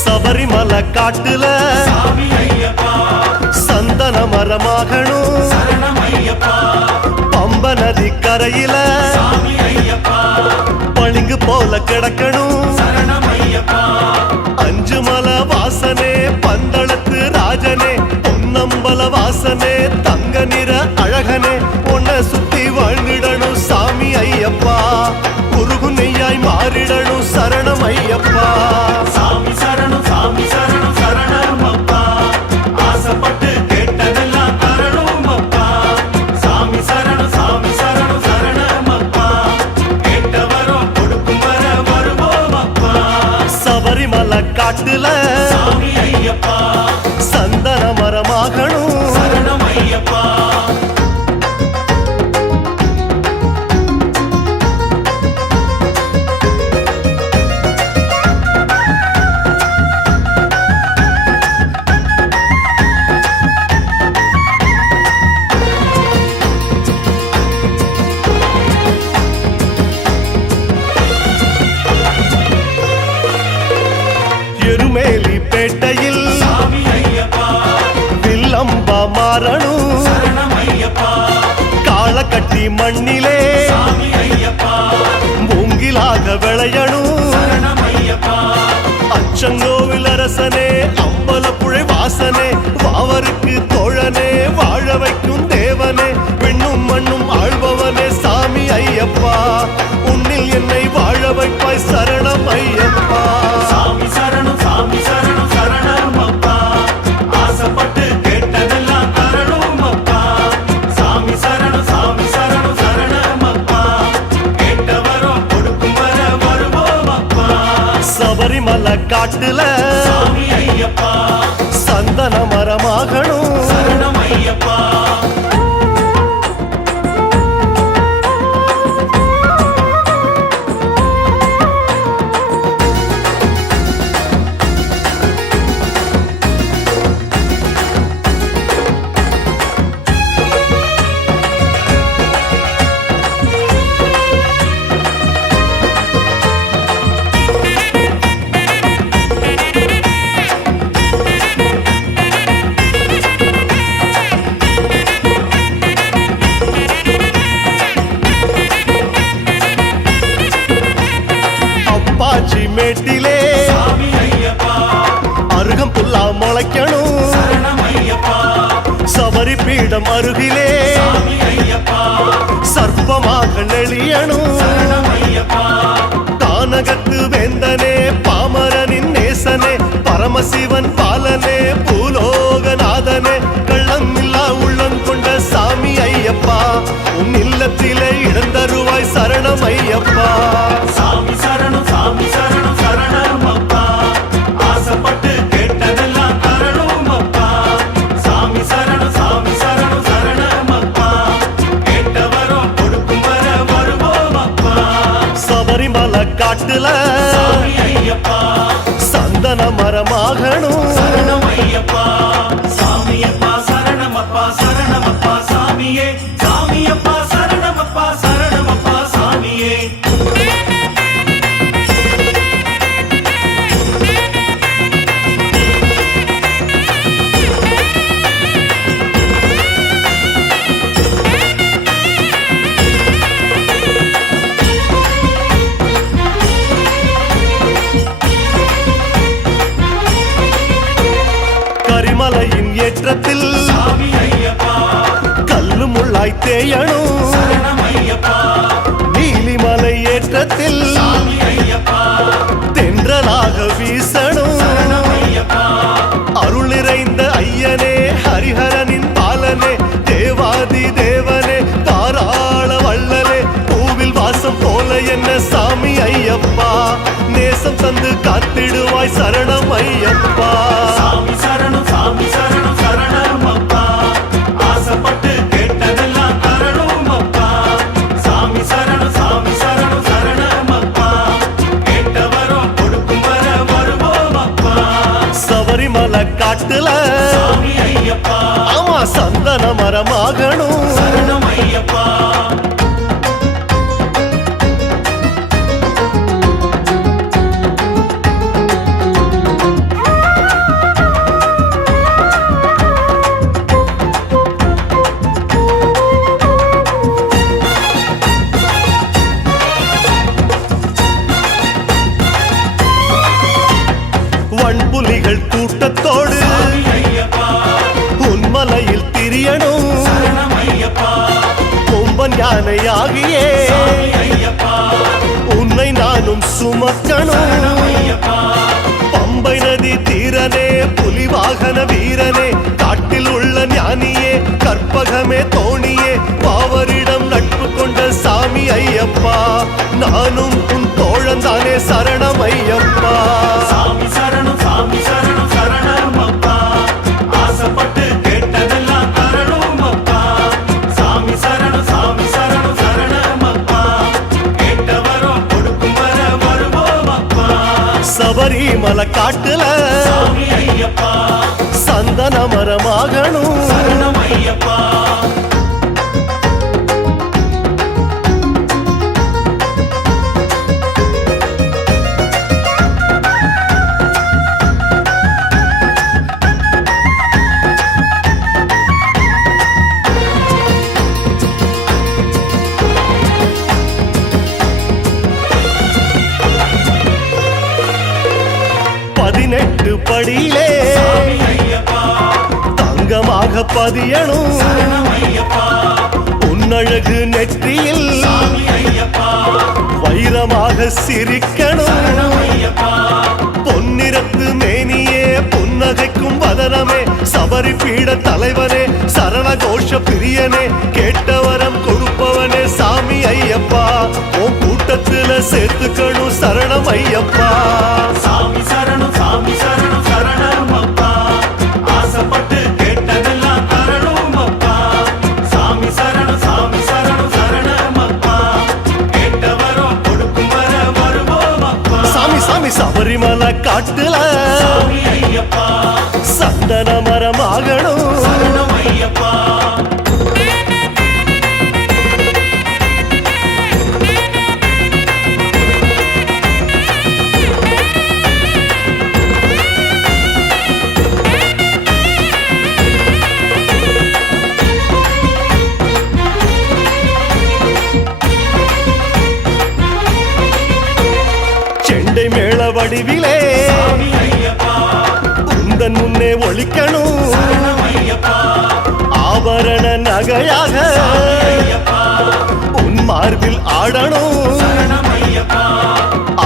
சபரிமலை காட்டுல சந்தன மரமாகணும் பம்ப நதி கரையில பளிங்கு போல கிடக்கணும் அஞ்சு மலை வாசனே பந்தளத்து ராஜனே பொன்னம்பல வாசனே தங்க நிற அழகனே உன்னை சுத்தி வாழ்ந்திடணும் சாமி ஐயப்பா குருகு நெய்யாய் மாறிடணும் சரணம் ஐயப்பா சாமி சரணம் சரணம் அப்பா ஆசைப்பட்டு கேட்டதெல்லாம் தரணும் அப்பா சாமி சரணம் அப்பா கேட்டவரும் கொடுக்கும் வர வருவோம் அப்பா சபரிமலை காட்டுல சாமி ஐயப்பா சந்தன மரமாகணும் சரணம் ஐயப்பா எருமேலி பேட்டையில் சாமி ஐயப்பா வில்லம்பா மாறணும் சரணம் ஐயப்பா காளக்கட்டி மண்ணிலே சாமி ஐயப்பா மூங்கிலாக விளையணும் சரணம் ஐயப்பா அச்சங்கோவில் அரசனே அம்பலப்புழை வாசனே வாவருக்கு தோழனே வாழ வைக்கும் தேவனே விண்ணும் மண்ணும் ஆழ்பவனே சாமி ஐயப்பா உன்னில் என்னை வாழ வைப்பாய் சரணம் ஐயப்பா சாமி சரணம் அப்பா ஆசைப்பட்டு கேட்டதெல்லாம் தரணும் அப்பா சாமி சரணம் அப்பா கேட்டவரும் கொடுக்கும் வர வருவோம் அப்பா சபரிமலை காட்டுல சாமி ஐயப்பா சந்தன மரமாகணும் சரணம் ஐயப்பா அப்பாச்சி மேட்டிலே சாமி ஐயப்பா அருகம் புல்லா முளைக்கணும் சரணம் ஐயப்பா சபரி பீடம் அருகிலே சாமி ஐயப்பா சர்ப்பமாக நெளியணும் சரணம் ஐயப்பா கானகத்து வேந்தனே பாமரனின் நேசனே பரமசிவன் பாலனே பூலோகநாதனே கள்ளம் இல்லா உள்ளம் கொண்ட சாமி ஐயப்பா உன் இல்லத்திலே இடந்தருவாய் சரணம் ஐயப்பா சாமி சரணம் சரணம் அப்பா ஆசைப்பட்டு கேட்டதெல்லாம் தரணும் அப்பா சாமி சரணம் சரணம் அப்பா கேட்டவரும் கொடுக்கும் வர வருவோம் அப்பா சபரிமலை காட்டுல சாமி ஐயப்பா சந்தன மரமாகணும் சரணம் ஐயப்பா சாமியப்பா சரணமப்பா சாமியே சாமியப்பா சரணமப்பா சாமியே கரிமலையின் ஏற்றத்தில் சாமி ஐயப்பா கல்லு முள்ளாய் தேயணும் சரணம் ஐயப்பா நீலிமலை ஏற்றத்தில் சாமி ஐயப்பா தென்றலாக வீசணும் சரணம் ஐயப்பா அருள் நிறைந்த ஐயனே ஹரிஹரனின் பாலனே தேவாதி தேவனே தாராள வள்ளலே பூவில் வாசம் போல என்ன சாமி ஐயப்பா நேசம் தந்து காத்திடுவாய் சரணம் ஐயப்பா சாமி சரணம் அப்பா ஆசைப்பட்டு கேட்டதெல்லாம் தரணும் அப்பா சாமி சரணம் அப்பா கேட்டவரும் கொடுக்கும் வர வருவோம் அப்பா சபரிமலை காட்டுல சாமி ஐயப்பா ஆமா சந்தன மரமாகணும் சரணம் ஐயப்பா வன்புலிகள் கூட்டத்தோடு சாமி ஐயப்பா உன்மலையில் திரியணும் சரணம் ஐயப்பா கொம்பன் யானையாகியே சாமி ஐயப்பா உன்னை நானும் சுமக்கணும் சரணம் ஐயப்பா பம்பை நதி தீரனே புலிவாகன வீரனே காட்டில் உள்ள ஞானியே கற்பகமே தோணியே பாவரிடம் நட்பு கொண்ட சாமி ஐயப்பா நானும் உன் தோழந்தானே சரணம் ஐயப்பா சாமி சரணம் அப்பா ஆசைப்பட்டு கேட்டதெல்லாம் தரணும் அப்பா சாமி சரணம் அப்பா கேட்டவரும் கொடுக்கும் வர வருவோம் அப்பா சபரிமலை காட்டுல சாமி ஐயப்பா சந்தன மரமாகணும் சரணம் ஐயப்பா பதினெட்டு படியிலே சாமி ஐயப்பா தங்கமாக பதியணும் சரணம் ஐயப்பா உன்னழகு நெற்றியில் சாமி ஐயப்பா வைரமாக சிரிக்கணும் சரணம் ஐயப்பா பொன்னிறத்து மேனியே புன்னகைக்கும் வதனமே சபரி பீட தலைவனே சரண கோஷ பிரியனே கேட்டவரம் கொடுப்பவனே சாமி ஐயப்பா உன் கூட்டத்துல சேர்த்துக்கணும் சரணம் ஐயப்பா சாமி சரணம் அப்பா ஆசைப்பட்டு கேட்டதெல்லாம் தரணும் அப்பா சாமி சரணம் அப்பா கேட்டவரும் கொடுக்கும் வர வருவோம் அப்பா சாமி சபரிமலை காட்டுல சாமி ஐயப்பா சந்தன மரமாகணும் சரணம் ஐயப்பா செண்டை மேள வடிவிலே சாமி ஐயப்பா உந்தன் முன்னே ஒழிக்கணும் சரணம் ஐயப்பா ஆபரண நகையாக ஐயப்பா உன் மார்பில் ஆடணும் சரணம் ஐயப்பா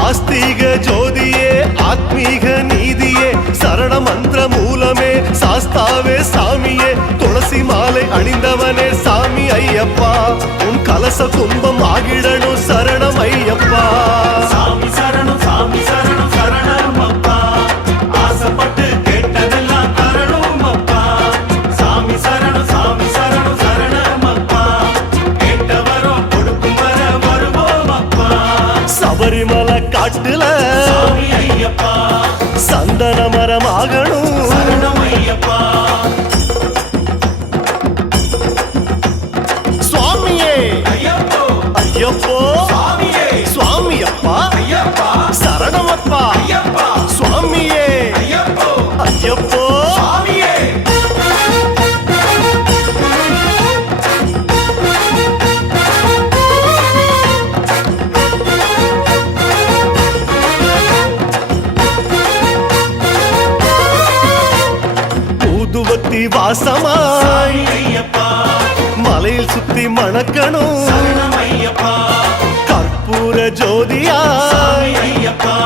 ஆஸ்திக ஜோதியே ஆத்மீக நீதியே சரண மந்திர மூலமே சாஸ்தாவே சாமியே துளசி மாலை அணிந்தவனே சாமி ஐயப்பா உன் கலச கும்பம் ஆகிடணும் சரணம் ஐயப்பா சாமி சரணம் சரணம் அப்பா ஆசைப்பட்டு கேட்டதெல்லாம் தரணும் அப்பா சாமி சரணம் சரணம் அப்பா கேட்டவரும் கொடுக்கும் வர வருவோம் அப்பா சபரிமலை காட்டுல சாமி ஐயப்பா சந்தன மரம் ஆகணும் சரணம் ஐயப்பா சுவாமியே ஐயப்போ ஐயப்போ சாமியே சுவாமி அப்பா ஐயப்பா சரணமப்பா ஐயப்பா சுவாமியே ஐயப்போ ஐயப்போ சாமியே ஊதுவத்தி வாசமாய் சாமி ஐயப்பா மலையில் சுத்தி மணக்கணும் சரணம் ஐயப்பா கற்பூர ஜோதியாய் சாமி ஐயப்பா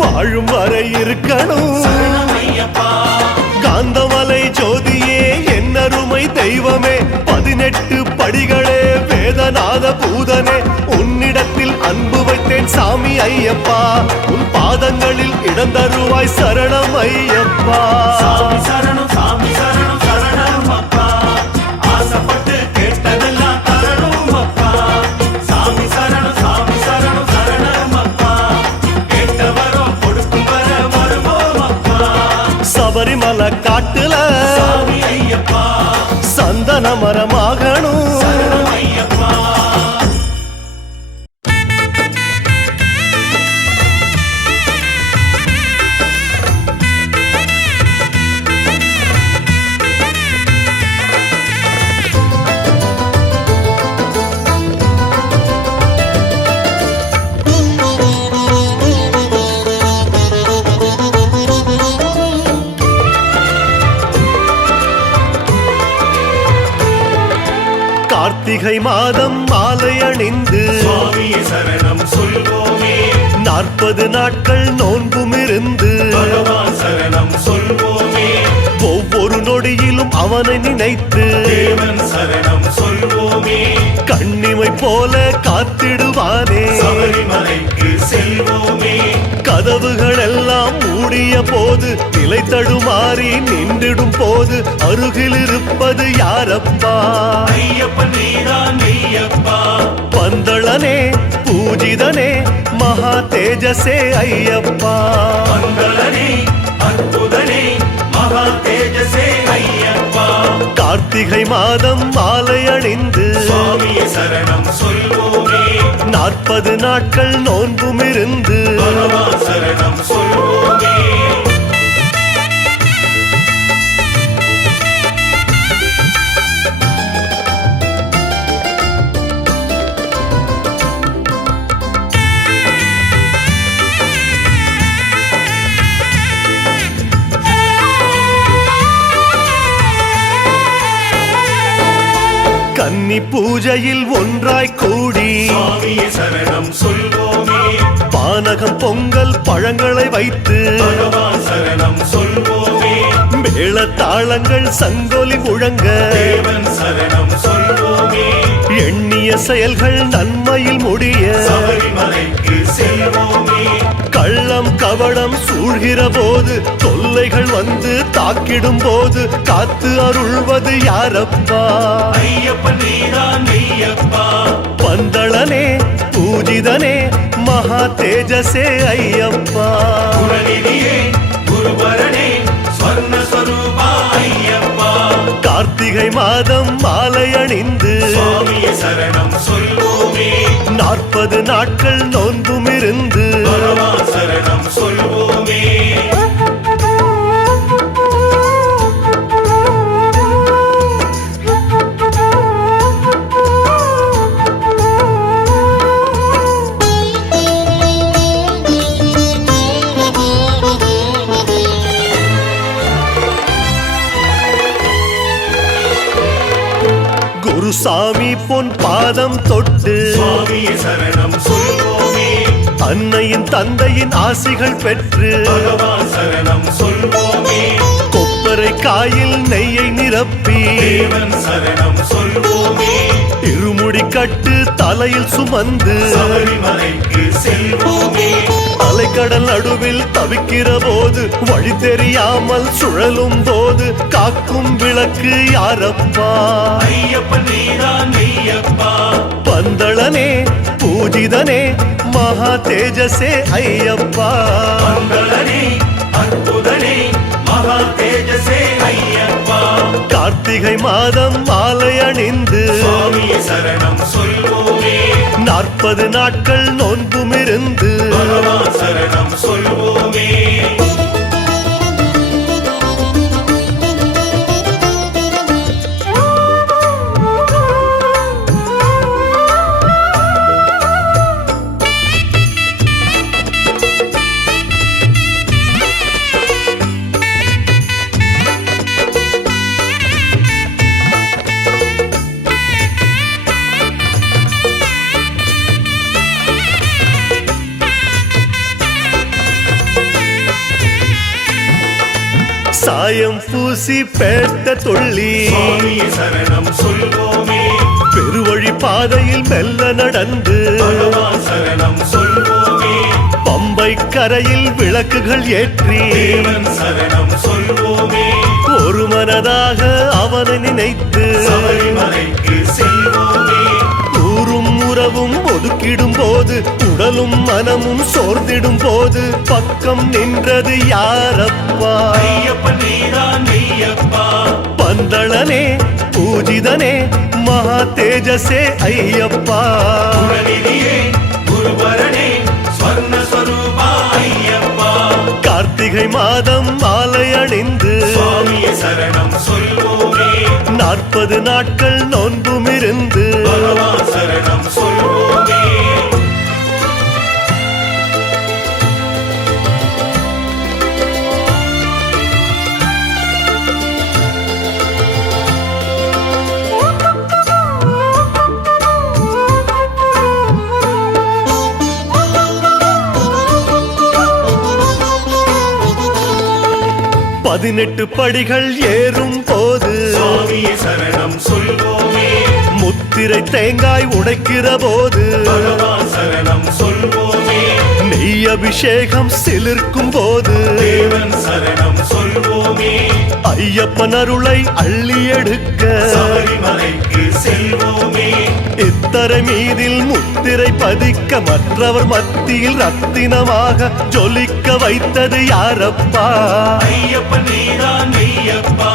வாழும் வரை இருக்கணும் சரணம் ஐயப்பா காந்தமலை ஜோதியே என்னருமை தெய்வமே 18 படிகளே வேதநாத பூதனே உன்னிடத்தில் அன்பு வைத்தேன் சாமி ஐயப்பா உன் பாதங்களில் இடந்தருவாய் சரணம் ஐயப்பா சாமி சரணம் அப்பா ஆசைப்பட்டு கேட்டதெல்லாம் தரணும் அப்பா சாமி சரணம் அப்பா கேட்டவரும் கொடுக்கும் வர வருவோம் அப்பா சபரிமலை காட்டுல சாமி ஐயப்பா சந்தன மரமாகணும் சரணம் ஐயப்பா கார்த்திகை மாதம் மாலை அணிந்து சுவாமியே சரணம் சொல்வோமே 40 நாட்கள் நோன்பும் இருந்து பகவான் சரணம் சொல்வோமே ஒவ்வொரு நொடியிலும் அவனை நினைத்து தேவன் சரணம் சொல்வோமே கண்ணிமை போல காத்திடுவானே சபரிமலைக்கு செல்வோமே கதவுகள் எல்லாம் மூடிய போது நிலை தடுமாறி நின்றிடும் போது அருகில் இருப்பது யாரப்பா ஐயப்பன் நீதான் ஐயப்பா பந்தளனே பூஜிதனே மகா தேஜசே ஐயப்பா மங்களனே அற்புதனே மகா தேஜசே ஐயப்பா கார்த்திகை மாதம் மாலை அணிந்து சுவாமியே சரணம் சொல்வோமே 40 நாட்கள் நோன்பும் இருந்து பகவான் சரணம் சொல்வோமே கன்னி பூஜையில் ஒன்றாய் கூடி சுவாமியே சரணம் சொல்வோமே பானகம் பொங்கல் பழங்களை வைத்து பகவான் சரணம் சொல்வோமே மேளதாளங்கள் சங்கொலி முழங்க தேவன் சரணம் சொல்வோமே எண்ணிய செயல்கள் நன்மையில் முடிய சபரிமலைக்கு செல்வோமே கள்ளம் கவடம் சூழ்கிற போது தொல்லைகள் வந்து தாக்கிடும் போது காத்து அருள்வது யாரப்பா ஐயப்பன் நீதான் ஐயப்பா பந்தளனே பூஜிதனே மகா தேஜசே ஐயப்பா குணநிதியே குருபரனே ஸ்வர்ண ஸ்வரூபா ஐயப்பா கார்த்திகை மாதம் மாலை அணிந்து சுவாமியே சரணம் சொல்வோமே 40 நாட்கள் நோன்பும் இருந்து பகவான் சரணம் சொல்வோமே சுவாமி பொன் பாதம் தொட்டு சுவாமியே சரணம் சொல்வோமே அன்னையின் தந்தையின் ஆசிகள் பெற்று பகவான் சரணம் சொல்வோமே கொப்பரை காயில் நெய்யை நிரப்பி தேவன் சரணம் சொல்வோமே இருமுடி கட்டு தலையில் சுமந்து சபரிமலைக்கு செல்வோமே அலைக்கடல் நடுவில் தவிக்கிற போது வழி தெரியாமல் சுழலும் போது காக்கும் விளக்கு யாரப்பா? ஐயப்பன் நீதான் மெய்யப்பா பந்தளனே பூஜிதனே மகா தேஜசே ஐயப்பா. மங்களனே அற்புதனே மகா தேஜசே ஐயப்பா கார்த்திகை மாதம் மாலை அணிந்து சுவாமியே சரணம் சொல்வோமே 40 நாட்கள் நோன்புமிருந்து பகவான் சரணம் சொல்வோமே சாயம் பூசி பேட்ட துள்ளி சுவாமியே சரணம் சொல்வோமே பெருவழி பாதையில் மெல்ல நடந்து பகவான் சரணம் சொல்வோமே பம்பை கரையில் விளக்குகள் ஏற்றி தேவன் சரணம் சொல்வோமே ஒரு மனதாக அவனை நினைத்து சபரிமலைக்கு செல்வோமே ஊரும் உறவும் ஒதுக்கிடும் போது உடலும் மனமும் சோர்ந்திடும் போது பக்கம் நின்றது யாரப்பா? ஐயப்பன் நீதான் மெய்யப்பா பந்தளனே பூஜிதனே மகா தேஜசே ஐயப்பா. குணநிதியே குருபரனே ஸ்வர்ண ஸ்வரூபா ஐயப்பா கார்த்திகை மாதம் மாலை அணிந்து சுவாமியே சரணம் சொல்வோமே 40 நாட்கள் நோன்புமிருந்து பகவான் சரணம் சொல்வோமே பதினெட்டு படிகள் ஏறும் போது சுவாமியே சரணம் சொல்வோமே முத்திரை தேங்காய் உடைக்கிற போது பகவான் சரணம் சொல்வோமே நெய் அபிஷேகம் சிலிர்க்கும் போது தேவன் சரணம் சொல்வோமே ஐயப்பன் அருளை அள்ளி எடுக்க சபரிமலைக்கு செல்வோமே இத்தரை மீதில் முத்திரை பதிக்க மற்றவர் மத்தியில் ரத்தினமாக ஜொலிக்க வைத்தது யாரப்பா? ஐயப்பன் நீதான் மெய்யப்பா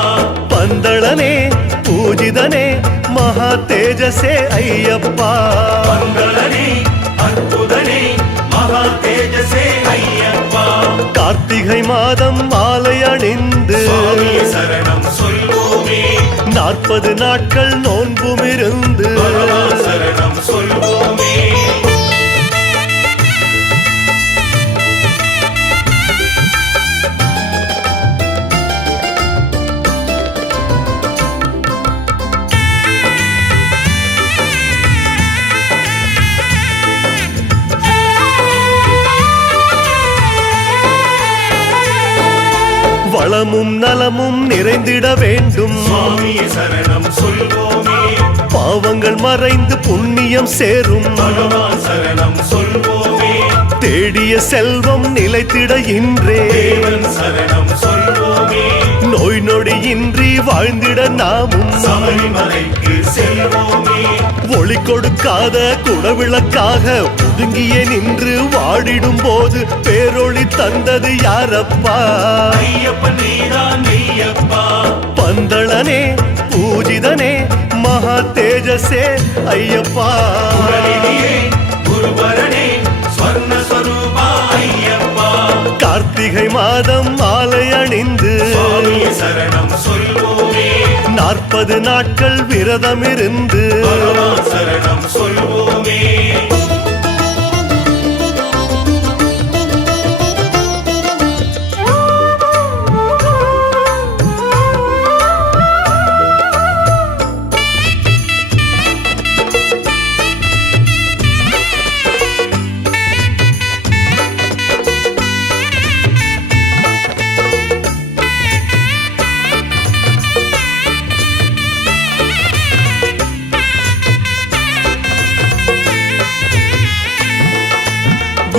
பந்தளனே பூஜிதனே மகா தேஜசே ஐயப்பா. மங்களனே அற்புதனே மகா தேஜசே ஐயப்பா கார்த்திகை மாதம் மாலை அணிந்து சுவாமியே சரணம் சொல்வோமே 40 நாட்கள் நோன்புமிருந்து பகவான் சரணம் சொல்வோமே வளமும் நலமும் நிறைந்திட வேண்டும் சுவாமியே சரணம் சொல்வோமே பாவங்கள் மறைந்து புண்ணியம் சேரும் பகவான் சரணம் சொல்வோமே தேடிய செல்வம் நிலைத்திட இன்றே தேவன் சரணம் சொல்வோமே நோய் நொடியின்றி வாழ்ந்திட நாமும் சபரிமலைக்கு செல்வோமே ஒளி கொடுக்காத குடவிளக்காக ஒதுங்கியே நின்று வாடிடும் போது பேரொளி தந்தது யாரப்பா? ஐயப்பன் நீதான் மெய்யப்பா பந்தளனே பூஜிதனே மகா தேஜசே ஐயப்பா. குணநிதியே குருபரனே ஸ்வர்ண ஸ்வரூபா ஐயப்பா கார்த்திகை மாதம் மாலை அணிந்து சுவாமியே சரணம் சொல்வோமே 40 நாட்கள் விரதமிருந்து பகவான் சரணம் சொல்வோமே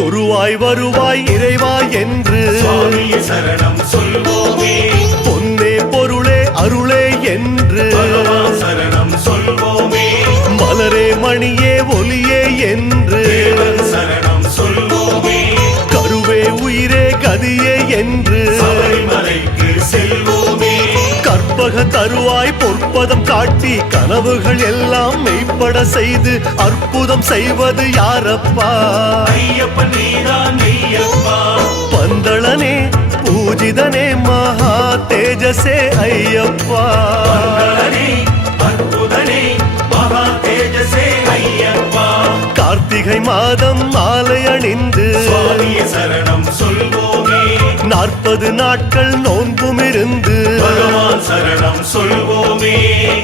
குருவாய் வருவாய் இறைவா என்று சுவாமியே சரணம் சொல்வோமே பொன்னே பொருளே அருளே என்று பகவான் சரணம் சொல்வோமே மலரே மணியே ஒலியே என்று தேவன் சரணம் சொல்வோமே கருவே உயிரே கதியே என்று சபரிமலைக்கு செல்வோமே கற்பக தருவாய் பொற்பதம் காட்டி கனவுகள் எல்லாம் மெய்ப்பட செய்து அற்புதம் செய்வது யாரப்பா ஐயப்பன் நீதான் ஐயப்பா பந்தளனே பூஜிதனே மகா தேஜசே ஐயப்பா மங்களனே அற்புதனே மகா தேஜசே ஐயப்பா கார்த்திகை மாதம் மாலை அணிந்து சுவாமியே சரணம் சொல்வோமே 40 நாட்கள் நோன்பும் இருந்து பகவான் சரணம் சொல்வோமே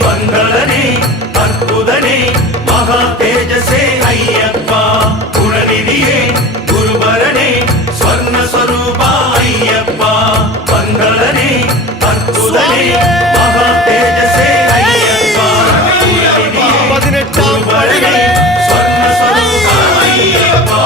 மங்களனே அற்புதனே மகா தேஜசே ஐயப்பா குணநிதியே குருபரனே ஸ்வர்ண ஸ்வரூபா ஐயப்பா மங்களனே அற்புதனே மகா தேஜசே ஐயப்பா குணநிதியே 18ஆம் குருபரனே ஸ்வர்ண ஸ்வரூபா ஐயப்பா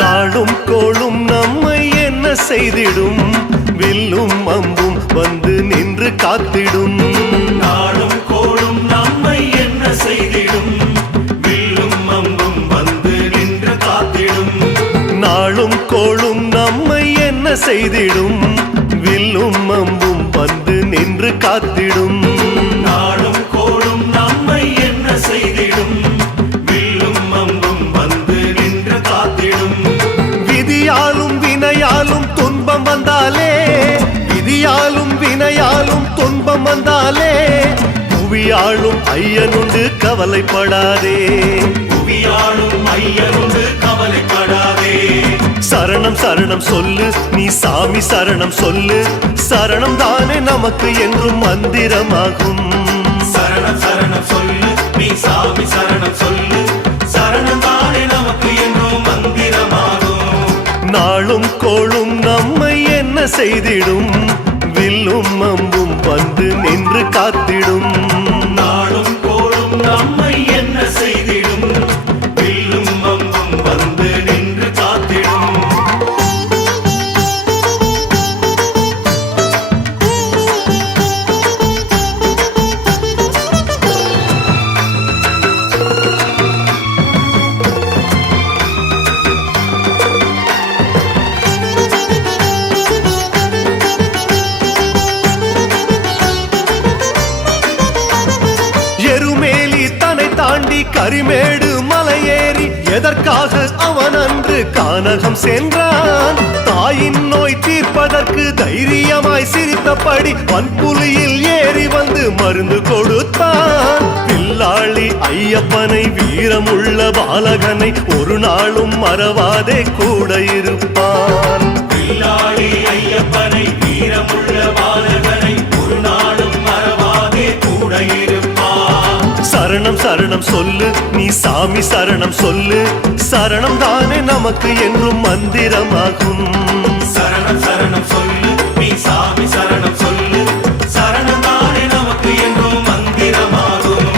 நாளும் கோளும் நம்மை என்ன செய்திடும் வில்லும் அம்பும் வந்து நின்று காத்திடும் நாளும் கோளும் நம்மை என்ன செய்திடும் வில்லும் அம்பும் வந்து நின்று காத்திடும் நாளும் கோளும் நம்மை என்ன செய்திடும் வில்லும் அம்பும் வந்து நின்று காத்திடும் நாளும் கோளும் நம்மை என்ன செய்திடும் வில்லும் அம்பும் வந்து நின்று காத்திடும் விதியாலும் வினையாலும் துன்பம் வந்தாலே விதியாலும் வினையாலும் துன்பம் வந்தாலே புவியாளும் ஐயனுண்டு கவலைப்படாதே புவியாளும் ஐயனுண்டு கவலைப்படாதே சரணம் சரணம் சொல்லு நீ சாமி சரணம் சொல்லு சரணம் தானே நமக்கு என்றும் மந்திரமாகும் சரணம் சரணம் சொல்லு நீ சாமி சரணம் சொல்லு சரணம் தானே நமக்கு என்றும் மந்திரமாகும் நாளும் கோளும் நம்மை என்ன செய்திடும் வில்லும் அம்பும் வந்து நின்று காத்திடும் நாளும் கோளும் நம்மை என்ன செய்திடும் வில்லும் அம்பும் வந்து நின்று காத்திடும் எருமேலி தன்னை தாண்டி கரிமேடு மலையேறி எதற்காக அவன் அன்று கானகம் சென்றான் தாயின் நோய் தீர்ப்பதற்கு தைரியமாய் சிரித்தபடி வன்புலியில் ஏறி வந்து மருந்து கொடுத்தான் பில்லாளி ஐயப்பனை வீரமுள்ள பாலகனை ஒரு நாளும் மறவாதே கூட இருப்பான் பில்லாளி ஐயப்பனை வீரமுள்ள பாலகனை ஒரு நாளும் மறவாதே கூட இருப்பான் சரணம் சரணம் சொல்லு நீ சாமி சரணம் சொல்லு சரணம் தானே நமக்கு என்றும் மந்திரமாகும் சரணம் சரணம் சொல்லு நீ சாமி சரணம் சொல்லு சரணம் தானே நமக்கு என்றும் மந்திரமாகும்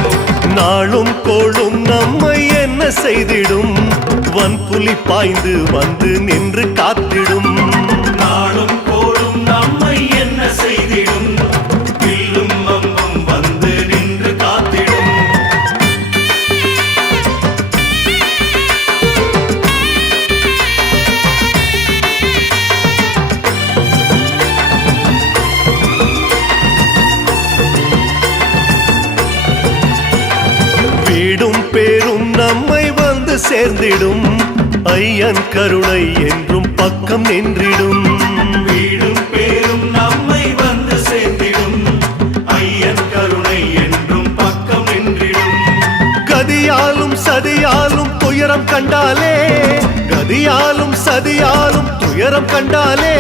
நாளும் கோளும் நம்மை என்ன செய்திடும் வன்புலி பாய்ந்து வந்து நின்று காத்திடும் நாளும் கோளும் நம்மை என்ன செய்திடும் வில்லும் அம்பும் வந்து நின்று காத்திடும் வீடும் பேரும் நம்மை வந்து சேர்ந்திடும் ஐயன் கருணை என்றும் பக்கம் நின்றிடும் வீடும் பேரும் நம்மை வந்து சேர்ந்திடும் ஐயன் கருணை என்றும் பக்கம் நின்றிடும் கதியாலும் சதியாலும் துயரம் கண்டாலே கதியாலும் சதியாலும் துயரம் கண்டாலே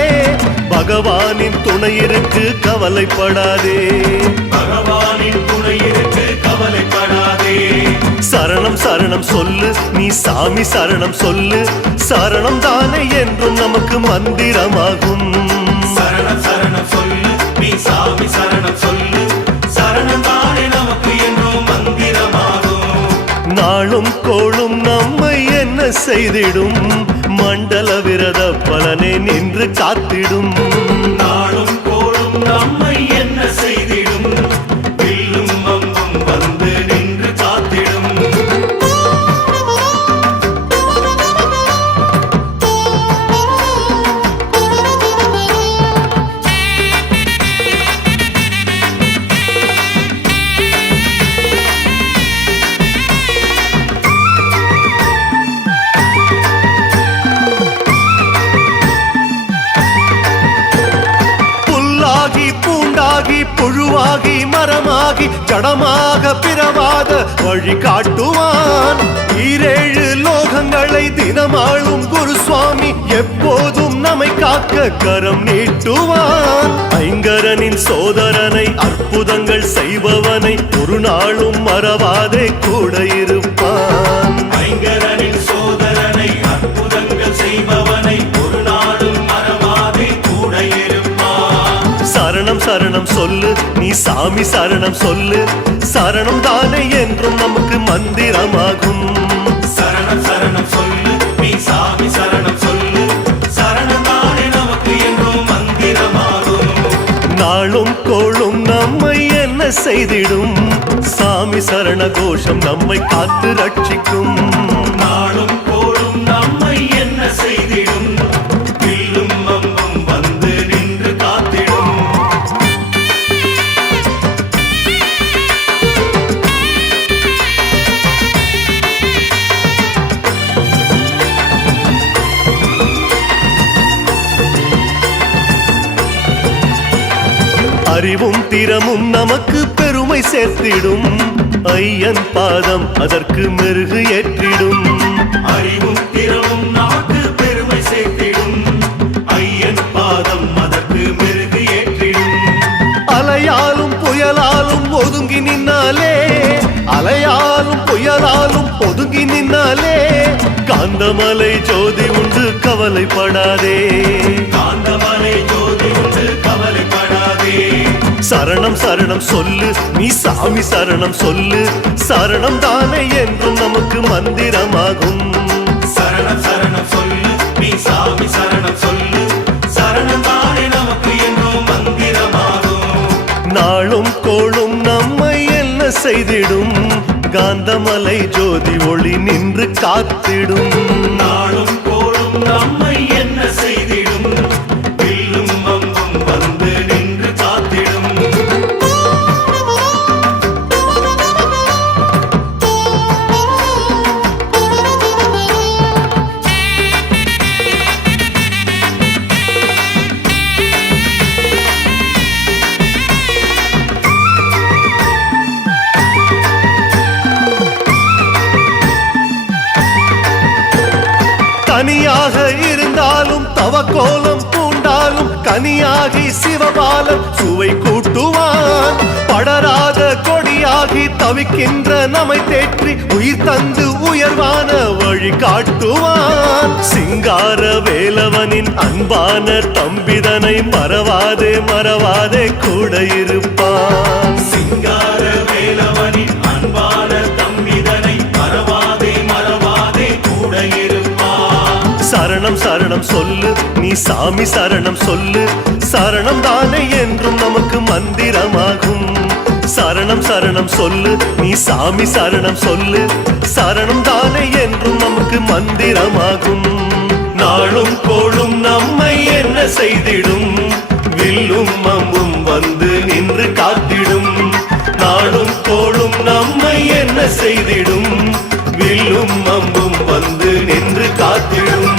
பகவானின் துணை இருக்கு கவலைப்படாதே. பகவானின் துணை இருக்கு கவலைப்படாதே. சரணம் சரணம் சொல்லு நீ சாமி சரணம் சொல்லு, சரணம் தானே என்றும் நமக்கு மந்திரமாகும். சரணம் சரணம் சொல்லு நீ சாமி சரணம் சொல்லு, சரணம் தானே நமக்கு என்றும் மந்திரமாகும். நாளும் கோளும் நம்மை என்ன செய்திடும், மண்டல விரத பலனே நின்று காத்திடும். நாளும் கோளும் நம்மை என்ன செய்திடும், வில்லும் அம்பும் வந்து நின்று காத்திடும். புழுவாகி மரமாகி ஜடமாக பிறவாத வழி காட்டுவான். ஈரேழு லோகங்களை தினமாளும் குரு சுவாமி எப்போதும் நம்மை காக்க கரம் நீட்டுவான். ஐங்கரனின் சோதரனை அற்புதங்கள் செய்பவனை ஒரு நாளும் மறவாதே கூட இருப்பான். ஐங்கரனின் சோதரனை அற்புதங்கள் செய்பவனை ஒரு நாளும் மறவாதே கூட இருப்பான். சரணம் சரணம் சொல்லு நீ சாமி சரணம் சொல்லு, சரணம் தானே என்றும் நமக்கு மந்திரமாகும். சரணம் சரணம் சொல்லு நீ சாமி சரணம் சொல்லு, சரணம் தானே நமக்கு என்றும் மந்திரமாகும். நாளும் கோளும் நம்மை என்ன செய்திடும், சாமி சரண கோஷம் நம்மை காத்து ரட்சிக்கும். நாளும் கோளும் நம்மை என்ன செய்திடும், வில்லும் அம்பும் வந்து நின்று காத்திடும். அறிவும் திறமும் நமக்கு பெருமை சேர்த்திடும், ஐயன் பாதம் அதற்கு மெருகு ஏற்றிடும். அறிவும் திறமும் நமக்கு பெருமை சேர்த்திடும், ஐயன் பாதம் அதற்கு மெருகு ஏற்றிடும். அலையாலும் புயலாலும் ஒதுங்கி நின்னாலே, அலையாலும் புயலாலும் ஒதுங்கி நின்னாலே காந்தமலை ஜோதி உண்டு கவலைப்படாதே. காந்தமலை ஜோதி உண்டு கவலைப்படாதே. சரணம் சரணம் சொல்லு நீ சாமி சரணம் சொல்லு, சரணம் தானே என்றும் நமக்கு மந்திரமாகும். சரணம் சரணம் சொல்லு நீ சாமி சரணம் சொல்லு, சரணம் தானே நமக்கு என்றும் மந்திரமாகும். நாளும் கோளும் நம்மை என்ன செய்திடும், காந்தமலை ஜோதி ஒளி நின்று காத்திடும். நாளும் கோளும் நம்மை என்ன செய்திடும், வில்லும் அம்பும் வந்து நின்று காத்திடும். தனியாக இருந்தாலும் தவக்கோலம் பூண்டாலும் கனியாகி சிவபாலம் சுவை கூட்டுவான். படராத கொடியாகி தவிக்கின்ற நம்மை தேற்றி உயிர் தந்து உயர்வான வழி காட்டுவான். சிங்கார வேலவனின் அன்பான தம்பிதனை மறவாதே மறவாதே கூட இருப்பான். சிங்கார வேலவனின் அன்பான தம்பிதனை மறவாதே மறவாதே கூட இருப்பான். சரணம் சரணம் சொல்லு நீ சாமி சரணம் சொல்லு, சரணம் தானே என்றும் நமக்கு மந்திரமாகும். சரணம் சரணம் சொல்லு நீ சாமி சரணம் சொல்லு, சரணம் தானே என்றும் நமக்கு மந்திரமாகும். நாளும் கோளும் நம்மை என்ன செய்திடும், வில்லும் அம்பும் வந்து நின்று காத்திடும். நாளும் கோளும் நம்மை என்ன செய்திடும், வில்லும் அம்பும் வந்து நின்று காத்திடும்.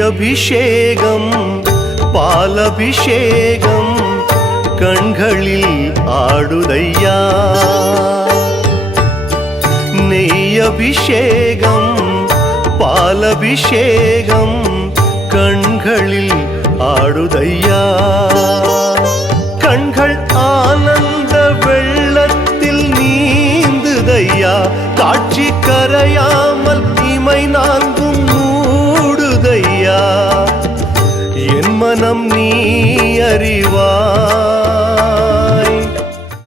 அபிஷேகம் பாலபிஷேகம் கண்களில் ஆடுதையா நெய் அபிஷேகம் பாலபிஷேகம் கண்களில் ஆடுதையா கண்கள் ஆனந்த வெள்ளத்தில் நீந்துதையா காட்சி கரையாமல் இமை நான்கும் மூடுதையா என் மனம் நீ அறிவா